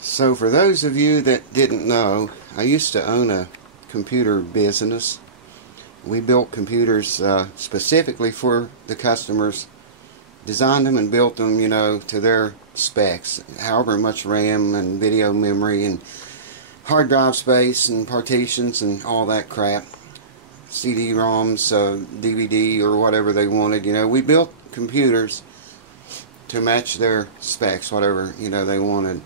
So for those of you that didn't know, I used to own a computer business. We built computers specifically for the customers, designed them and built them, to their specs, however much RAM and video memory and hard drive space and partitions and all that crap, CD-ROMs, DVD or whatever they wanted. We built computers to match their specs, whatever they wanted,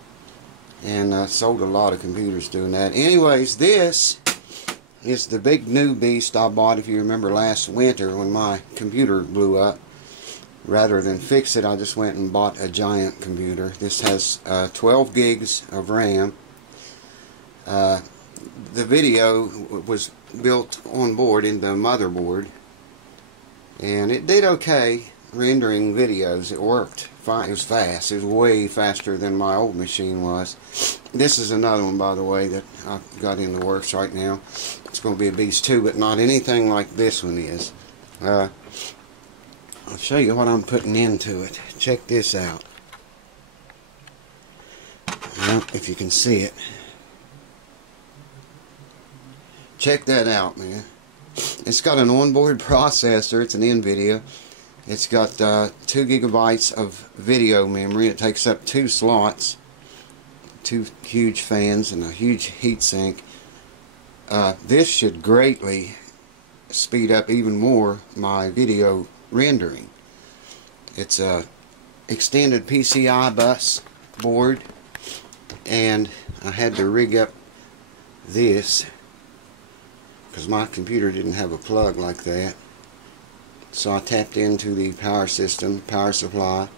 and sold a lot of computers doing that. Anyways, this is the big new beast I bought, if you remember, last winter when my computer blew up. Rather than fix it, I just went and bought a giant computer. This has 12 gigs of RAM. The video was built on board in the motherboard, and it did okay rendering videos. It worked fine. It was fast. It was way faster than my old machine was. This is another one, by the way, that I've got in the works right now. It's going to be a beast too, but not anything like this one is. I'll show you what I'm putting into it. Check this out. If you can see it. Check that out, man. It's got an onboard processor. It's an NVIDIA. It's got 2 gigabytes of video memory. It takes up 2 slots, 2 huge fans, and a huge heatsink. This should greatly speed up even more my video rendering. It's a extended PCI bus board, and I had to rig up this because my computer didn't have a plug like that. So I tapped into the power system, power supply,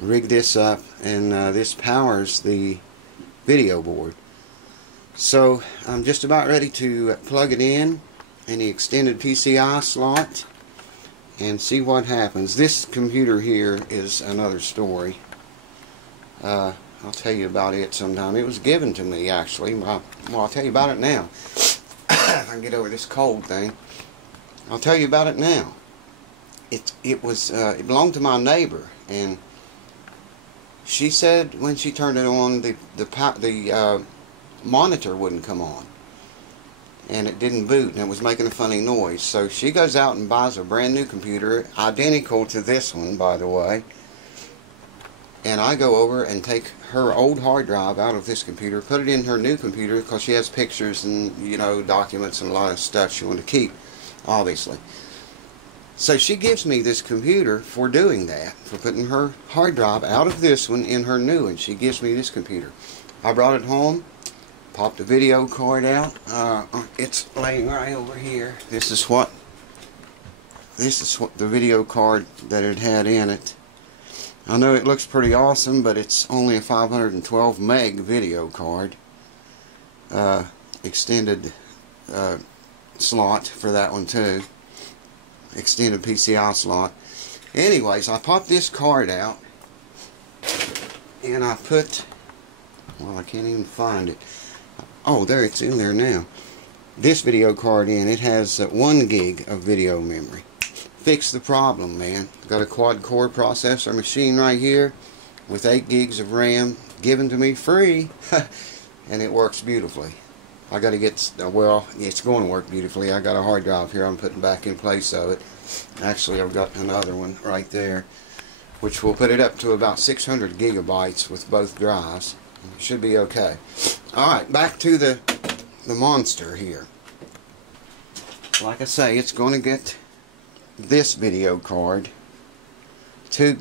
rigged this up, and this powers the video board. So I'm just about ready to plug it in the extended PCI slot and see what happens. This computer here is another story. I'll tell you about it sometime. It was given to me, actually. Well, I'll tell you about it now. If I can get over this cold thing, I'll tell you about it now. It belonged to my neighbor, and she said when she turned it on, the monitor wouldn't come on, and it didn't boot, and it was making a funny noise. So she goes out and buys a brand new computer, identical to this one, by the way, and I go over and take her old hard drive out of this computer, put it in her new computer, because she has pictures and documents and a lot of stuff she wanted to keep, obviously. So she gives me this computer for doing that, for putting her hard drive out of this one in her new one. She gives me this computer. I brought it home, popped the video card out. It's laying right over here. This is what the video card that it had in it. I know it looks pretty awesome, but it's only a 512 meg video card. Extended slot for that one too. Extended PCI slot. Anyways, I popped this card out and I put, well, I can't even find it. Oh, there, it's in there now. This video card in. It has 1 gig of video memory. Fix the problem, man. Got a quad core processor machine right here with 8 gigs of RAM given to me free, and it works beautifully. I got to get, well, it's going to work beautifully. I got a hard drive here I'm putting back in place of it. Actually, I've got another one right there, which will put it up to about 600 gigabytes with both drives. It should be okay. Alright, back to the monster here. Like I say, it's going to get this video card, 2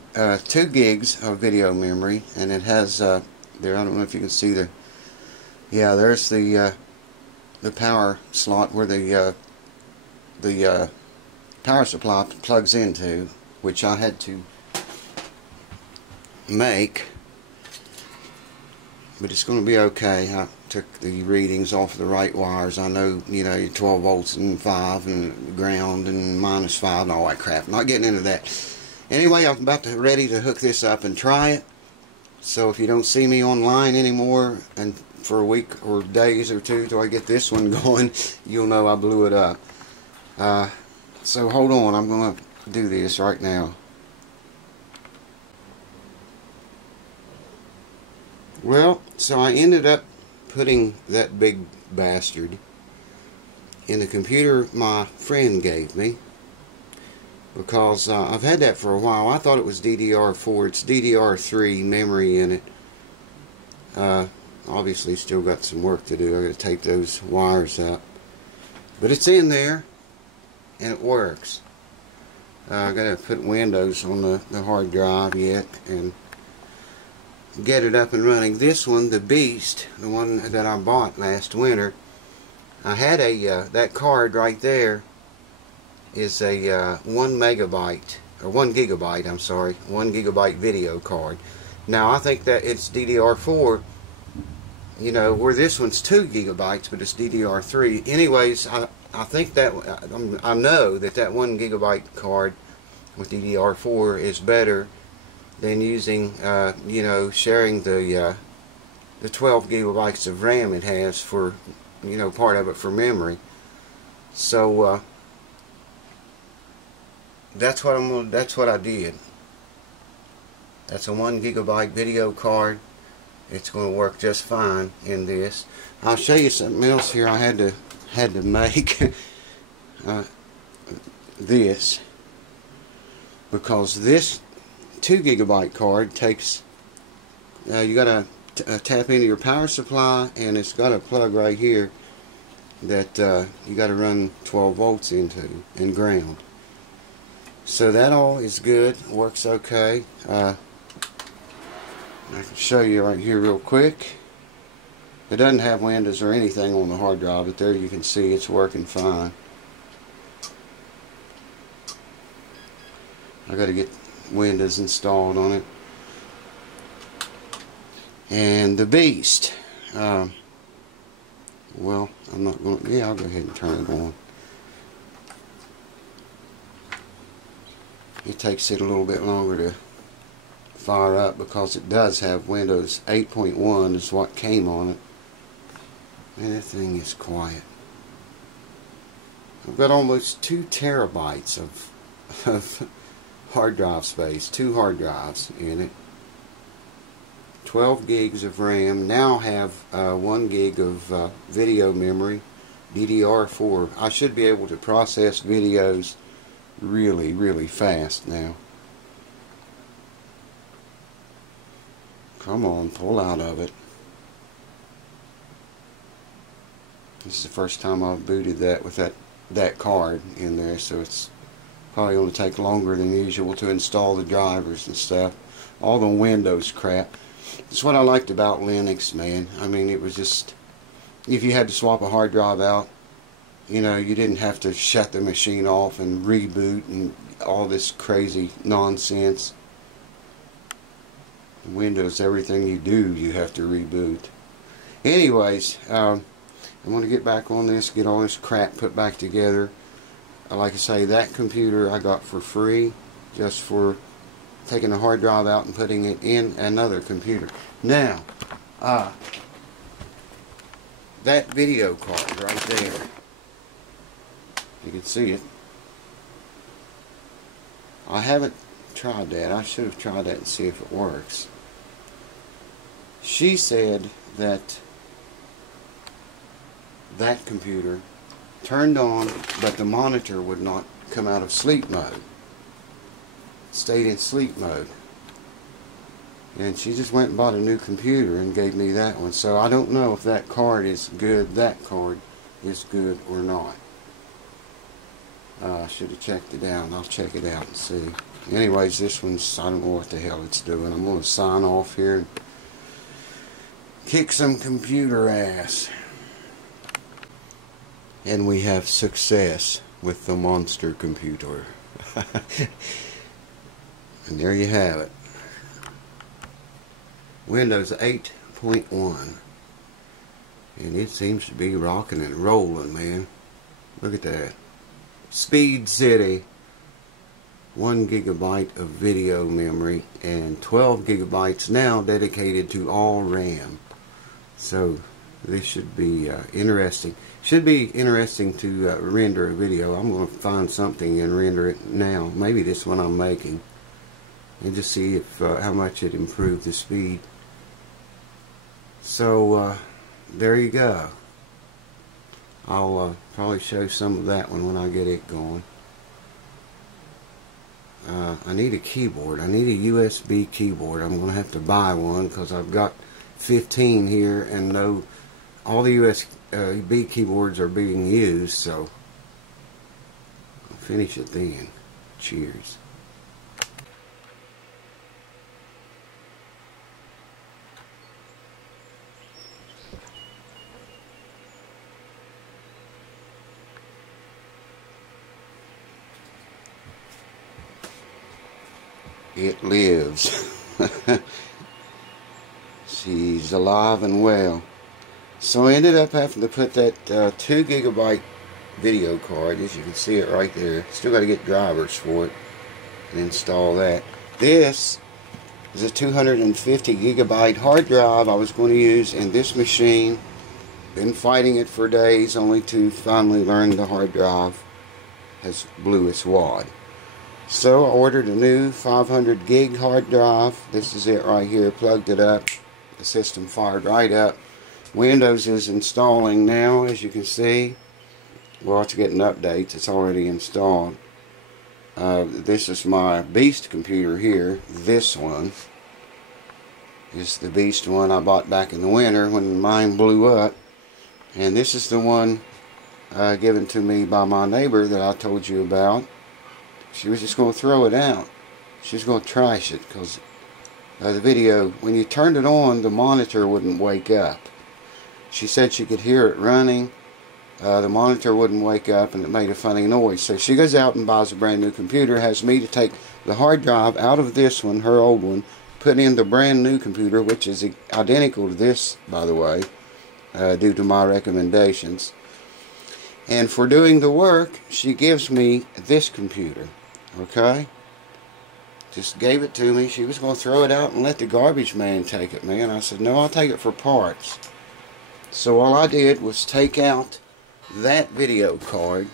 gigs of video memory, and it has, there, I don't know if you can see the, yeah, there's the power slot where the power supply plugs into, which I had to make, but it's going to be okay. I took the readings off of the right wires. I know, 12 volts and 5 and ground and -5 and all that crap. Not getting into that. Anyway, I'm about to ready to hook this up and try it. So if you don't see me online anymore, and for a week or days or two till I get this one going, you'll know I blew it up. So hold on, I'm going to do this right now. Well, So I ended up putting that big bastard in the computer my friend gave me, because I've had that for a while. I thought it was DDR4. It's DDR3 memory in it. Obviously still got some work to do. I got to take those wires up, but it's in there and it works. I got to put Windows on the hard drive yet and get it up and running. This one, the Beast, the one that I bought last winter, I had a that card right there is a 1 megabyte or 1 gigabyte. I'm sorry, 1 gigabyte video card. Now I think that it's DDR4. You know, where this one's 2 gigabytes, but it's DDR3. Anyways, I think that I know that 1 gigabyte card with DDR4 is better than using, you know, sharing the 12 gigabytes of RAM it has for, you know, part of it for memory. So that's what I did. That's a 1 gigabyte video card. It's going to work just fine in this. I'll show you something else here. I had to make this, because this 2 gigabyte card takes, you got to tap into your power supply, and it's got a plug right here that you got to run 12 volts into and ground. So that all is good, works okay. I can show you right here real quick. It doesn't have Windows or anything on the hard drive, but there you can see it's working fine. I got to get Windows installed on it. And the Beast, well, I'm not going to, yeah, I'll go ahead and turn it on. It takes it a little bit longer to fire up because it does have Windows 8.1 is what came on it. Man, that thing is quiet. I've got almost 2 terabytes of hard drive space, 2 hard drives in it, 12 gigs of RAM. Now have 1 gig of video memory, DDR4. I should be able to process videos really fast now. Come on, pull out of it. This is the first time I've booted that with that card in there, so it's probably going to take longer than usual to install the drivers and stuff. All the Windows crap. That's what I liked about Linux, man. I mean, it was just, if you had to swap a hard drive out, you know, you didn't have to shut the machine off and reboot and all this crazy nonsense. Windows, everything you do, you have to reboot. Anyways, I'm going to get back on this, get all this crap put back together. Like I say, that computer I got for free, just for taking the hard drive out and putting it in another computer. Now, that video card right there, you can see it. I haven't tried that. I should have tried that and see if it works. She said that computer turned on, but the monitor would not come out of sleep mode. It stayed in sleep mode. And she just went and bought a new computer and gave me that one. So I don't know if that card is good, that card is good or not. I should have checked it out. I'll check it out and see. Anyways, this one's, I don't know what the hell it's doing. I'm going to sign off here and kick some computer ass. And we have success with the monster computer. And there you have it. Windows 8.1. And it seems to be rocking and rolling, man. Look at that. Speed City. 1 gigabyte of video memory and 12 gigabytes now dedicated to all RAM. So this should be interesting. Should be interesting to render a video. I'm going to find something and render it now. Maybe this one I'm making, and just see if how much it improved the speed. So there you go. I'll probably show some of that one when I get it going. I need a keyboard. I need a USB keyboard. I'm going to have to buy one because I've got 15 here and no, all the USB keyboards are being used, so I'll finish it then. Cheers. It lives. She's alive and well. So I ended up having to put that 2 GB video card, as you can see it right there. Still got to get drivers for it and install that. This is a 250 GB hard drive I was going to use in this machine. Been fighting it for days only to finally learn the hard drive has blew its wad. So I ordered a new 500 gig hard drive. This is it right here. Plugged it up. The system fired right up. Windows is installing now, as you can see. Well, it's getting updates. It's already installed. This is my Beast computer here. This one is the Beast one I bought back in the winter when mine blew up. And this is the one given to me by my neighbor that I told you about. She was just going to throw it out. She was going to trash it because the video, when you turned it on, the monitor wouldn't wake up. She said she could hear it running. The monitor wouldn't wake up and it made a funny noise. So she goes out and buys a brand new computer, has me to take the hard drive out of this one, her old one, put in the brand new computer, which is identical to this, by the way, due to my recommendations. And for doing the work, she gives me this computer. Okay? Just gave it to me. She was going to throw it out and let the garbage man take it, man. I said, no, I'll take it for parts. So all I did was take out that video card.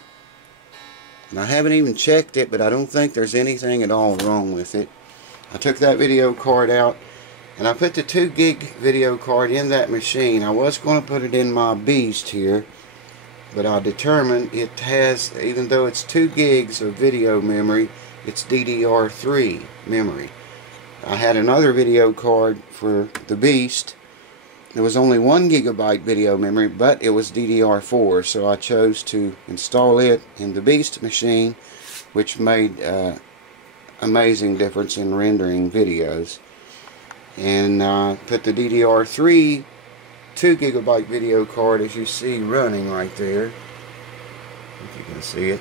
And I haven't even checked it, but I don't think there's anything at all wrong with it. I took that video card out and I put the 2 gig video card in that machine. I was going to put it in my Beast here, but I determined it has, even though it's 2 gigs of video memory, it's DDR3 memory. I had another video card for the Beast. There was only 1 gigabyte video memory, but it was DDR4, so I chose to install it in the Beast machine, which made amazing difference in rendering videos. And put the DDR3 2 gigabyte video card, as you see running right there, if you can see it,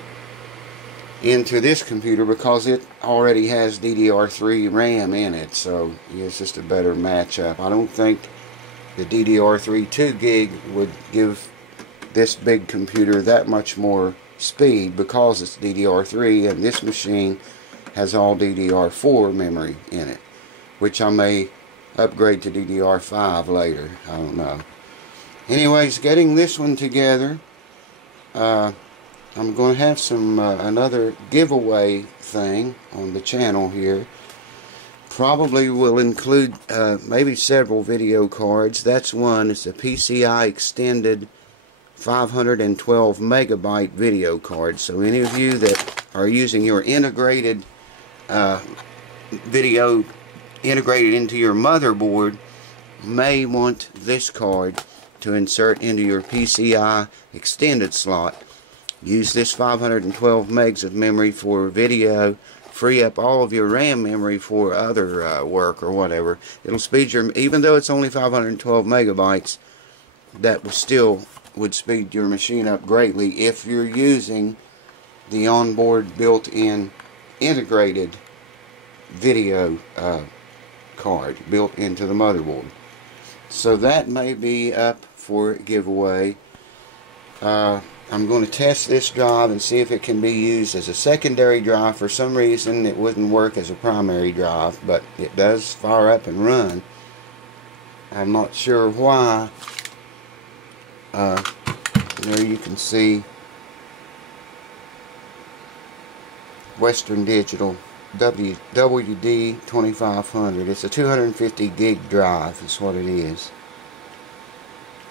into this computer because it already has DDR3 RAM in it, so it's just a better matchup. I don't think the DDR3 2 gig would give this big computer that much more speed because it's DDR3, and this machine has all DDR4 memory in it, which I may upgrade to DDR5 later. I don't know. Anyways, getting this one together, I'm going to have some another giveaway thing on the channel here. Probably will include maybe several video cards. That's one. It's a PCI extended 512 megabyte video card. So any of you that are using your integrated video integrated into your motherboard may want this card to insert into your PCI extended slot. Use this 512 megs of memory for video. Free up all of your RAM memory for other work or whatever. It'll speed your, even though it's only 512 megabytes, that would speed your machine up greatly if you're using the onboard built-in integrated video card built into the motherboard. So that may be up for giveaway. I'm going to test this drive and see if it can be used as a secondary drive. For some reason it wouldn't work as a primary drive, but it does fire up and run. I'm not sure why. There you can see Western Digital WD 2500. It's a 250 gig drive is what it is.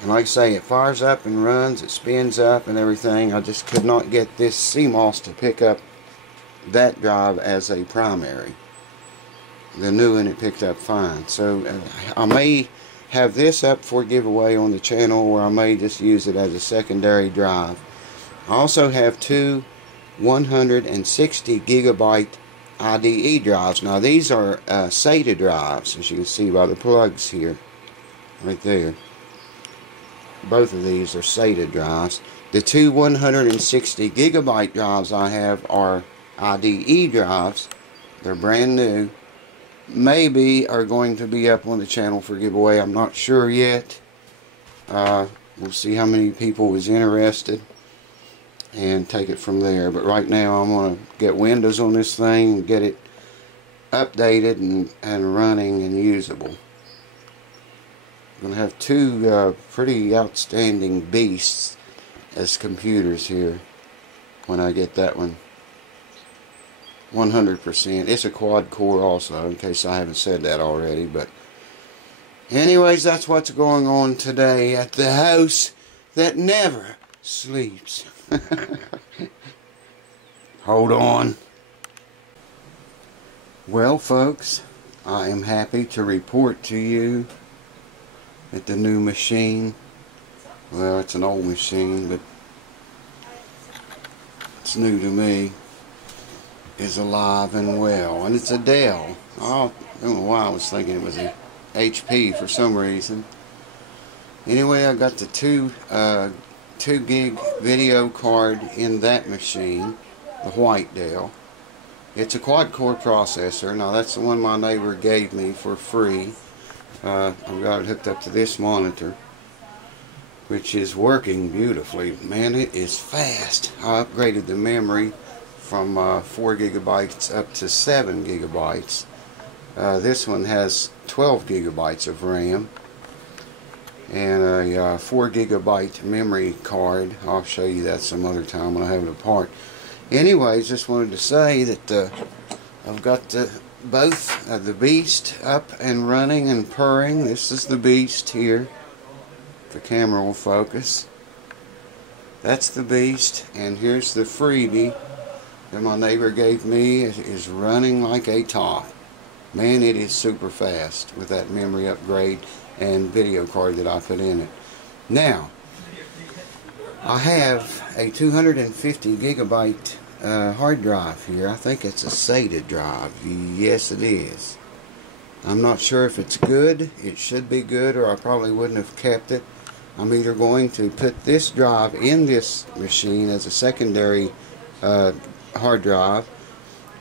And like I say, it fires up and runs, it spins up and everything. I just could not get this CMOS to pick up that drive as a primary. The new one it picked up fine. So I may have this up for giveaway on the channel, or I may just use it as a secondary drive. I also have two 160 gigabyte IDE drives. Now these are SATA drives, as you can see by the plugs here, right there. Both of these are SATA drives. The two 160 gigabyte drives I have are IDE drives. They're brand new. Maybe are going to be up on the channel for giveaway. I'm not sure yet. We'll see how many people was interested and take it from there. But right now I'm going to get Windows on this thing and get it updated and running and usable. I'm going to have two pretty outstanding beasts as computers here when I get that one 100%. It's a quad core also, in case I haven't said that already. But anyways, that's what's going on today at the house that never sleeps. Hold on. Well, folks, I am happy to report to you that the new machine, well, it's an old machine, but it's new to me, is alive and well. And it's a Dell. I don't know why I was thinking it was a HP for some reason. Anyway, I got the 2 gig video card in that machine, the white Dell. It's a quad core processor. Now that's the one my neighbor gave me for free. I've got it hooked up to this monitor, which is working beautifully. Man, it is fast. I upgraded the memory from 4 gigabytes up to 7 gigabytes. This one has 12 gigabytes of RAM and a 4 gigabyte memory card. I'll show you that some other time when I have it apart. Anyways, just wanted to say that I've got both the beast up and running and purring. This is the beast here. The camera will focus. That's the beast, and here's the freebie that my neighbor gave me. Is running like a top. Man, it is super fast with that memory upgrade and video card that I put in it. Now, I have a 250 gigabyte hard drive here. I think it's a SATA drive. Yes, it is. I'm not sure if it's good. It should be good, or I probably wouldn't have kept it. I'm either going to put this drive in this machine as a secondary hard drive.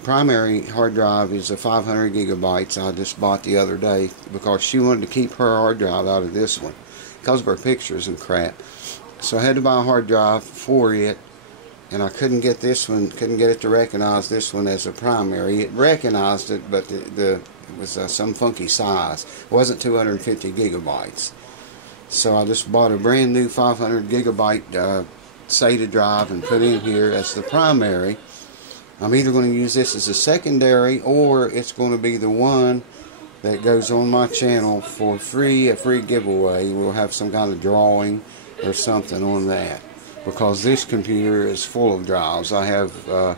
Primary hard drive is a 500 gigabytes I just bought the other day because she wanted to keep her hard drive out of this one because of her pictures and crap. So I had to buy a hard drive for it, and I couldn't get this one, couldn't get it to recognize this one as a primary. It recognized it, but it was some funky size. It wasn't 250 gigabytes. So I just bought a brand new 500 gigabyte SATA drive and put in here as the primary. I'm either going to use this as a secondary, or it's going to be the one that goes on my channel for free, a free giveaway. We'll have some kind of drawing or something on that, because this computer is full of drives. I have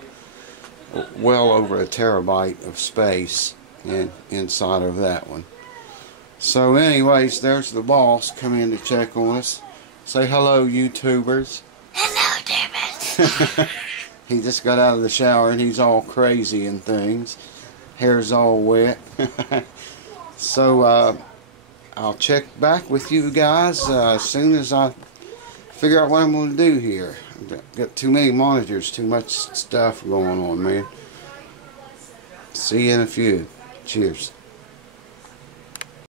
well over a terabyte of space inside of that one. So anyways, there's the boss come in to check on us. Say hello, YouTubers. Hello, David. He just got out of the shower and he's all crazy and things. Hair's all wet. So I'll check back with you guys as soon as I figure out what I'm going to do here. I've got too many monitors, too much stuff going on, man. See you in a few. Cheers.